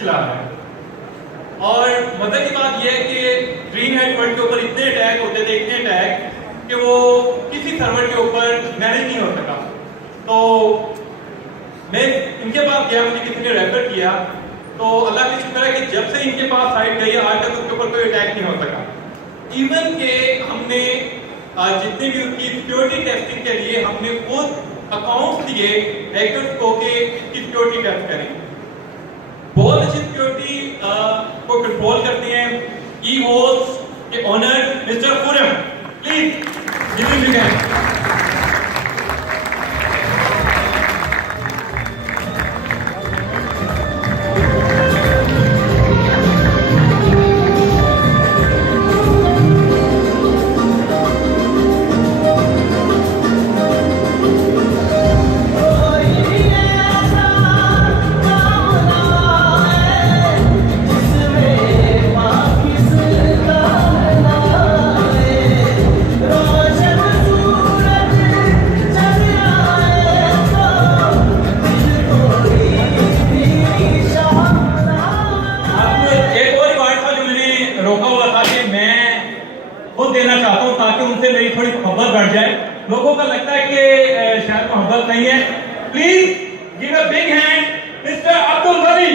चला रहा है। और मजे की बात यह है कि ग्रीन हेड वर्ल्ड के ऊपर इतने अटैक होते थे, इतने अटैक कि वो किसी सर्वर के ऊपर मैनेज नहीं हो सका। तो मैं इनके पास गया, मुझे किसी ने रेफर किया, तो अल्लाह की शुक्र है कि जब से इनके पास साइट गई आज तक उसके ऊपर कोई अटैक नहीं हो सका। इवन के हमने जितने भी उसकी सिक्योरिटी टेस्टिंग के लिए हमने खुद अकाउंट्स दिए हैकर्स को कि इसकी सिक्योरिटी टेस्ट करें। बहुत अच्छी सिक्योरिटी को कंट्रोल करते हैं ई होस्ट के owner mister Khurram, please give him a hand. देना चाहता हूं ताकि उनसे मेरी थोड़ी मोहब्बत बढ़ जाए। लोगों का लगता है कि शायद मोहब्बत नहीं है। Please give a big hand mister Abdul Wali.